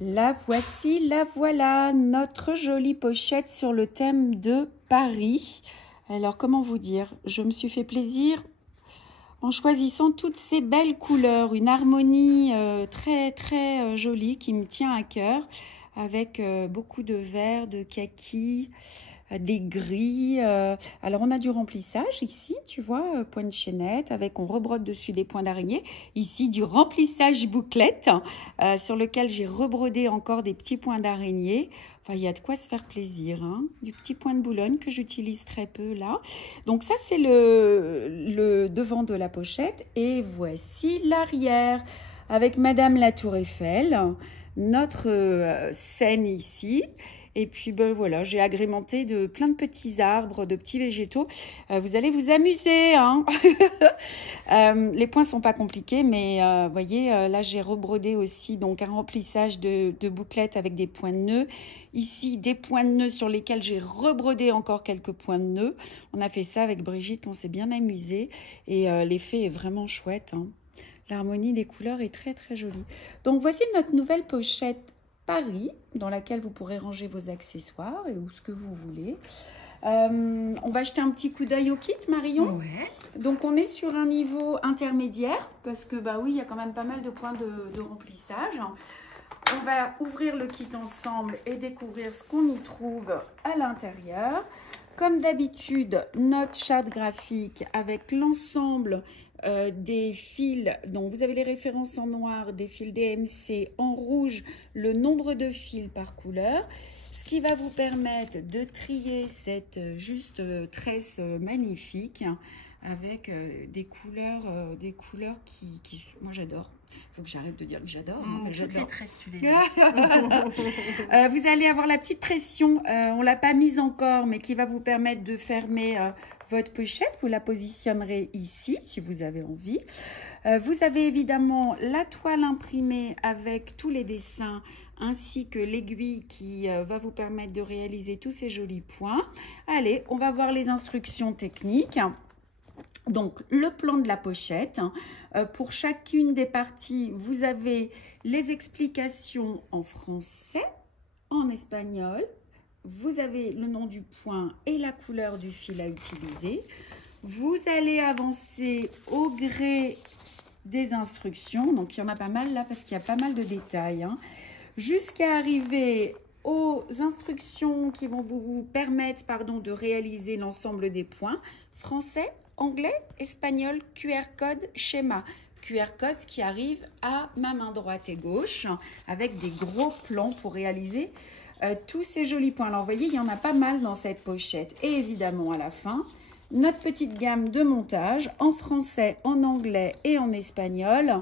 La voici, la voilà, notre jolie pochette sur le thème de Paris. Alors, comment vous dire? Je me suis fait plaisir en choisissant toutes ces belles couleurs, une harmonie très jolie qui me tient à cœur, avec beaucoup de vert, de kaki, des gris. Alors on a du remplissage ici, tu vois, point de chaînette, avec on rebrode dessus des points d'araignée. Ici du remplissage bouclette sur lequel j'ai rebrodé encore des petits points d'araignée. Enfin, il y a de quoi se faire plaisir, hein. Du petit point de Boulogne que j'utilise très peu là. Donc ça c'est le devant de la pochette, et voici l'arrière avec Madame la Tour Eiffel, notre scène ici. Et puis ben voilà, j'ai agrémenté de plein de petits arbres, de petits végétaux. Vous allez vous amuser, hein. Les points sont pas compliqués, mais vous voyez, là j'ai rebrodé aussi donc un remplissage de bouclettes avec des points de nœuds. Ici, des points de nœuds sur lesquels j'ai rebrodé encore quelques points de nœuds. On a fait ça avec Brigitte, on s'est bien amusé. Et l'effet est vraiment chouette, hein. L'harmonie des couleurs est très jolie. Donc voici notre nouvelle pochette Paris, dans laquelle vous pourrez ranger vos accessoires et ou ce que vous voulez. On va jeter un petit coup d'œil au kit, Marion. Ouais. Donc on est sur un niveau intermédiaire, parce que bah oui, il y a quand même pas mal de points de remplissage. On va ouvrir le kit ensemble et découvrir ce qu'on y trouve à l'intérieur. Comme d'habitude, notre charte graphique avec l'ensemble des fils, donc vous avez les références en noir, des fils DMC en rouge, le nombre de fils par couleur, ce qui va vous permettre de trier cette juste tresse magnifique avec des couleurs qui moi j'adore. Il faut que j'arrête de dire que j'adore. Toutes les tresses, tu les Vous allez avoir la petite pression, on ne l'a pas mise encore, mais qui va vous permettre de fermer votre pochette. Vous la positionnerez ici, si vous avez envie. Vous avez évidemment la toile imprimée avec tous les dessins, ainsi que l'aiguille qui va vous permettre de réaliser tous ces jolis points. Allez, on va voir les instructions techniques. Donc, le plan de la pochette. Pour chacune des parties, vous avez les explications en français, en espagnol. Vous avez le nom du point et la couleur du fil à utiliser. Vous allez avancer au gré des instructions. Donc, il y en a pas mal là parce qu'il y a pas mal de détails, hein, jusqu'à arriver aux instructions qui vont vous permettre de réaliser l'ensemble des points. Français, anglais, espagnol, QR code, schéma. QR code qui arrive à ma main droite et gauche avec des gros plans pour réaliser tous ces jolis points. Alors, vous voyez, il y en a pas mal dans cette pochette. Et évidemment, à la fin, notre petite gamme de montage en français, en anglais et en espagnol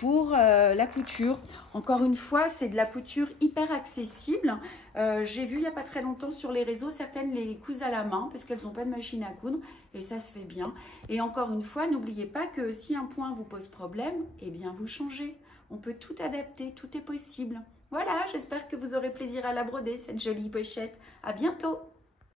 pour la couture. Encore une fois, c'est de la couture hyper accessible. J'ai vu il n'y a pas très longtemps sur les réseaux, certaines les cousent à la main parce qu'elles n'ont pas de machine à coudre et ça se fait bien. Et encore une fois, n'oubliez pas que si un point vous pose problème, eh bien vous changez. On peut tout adapter, tout est possible. Voilà, j'espère que vous aurez plaisir à la broder, cette jolie pochette. À bientôt!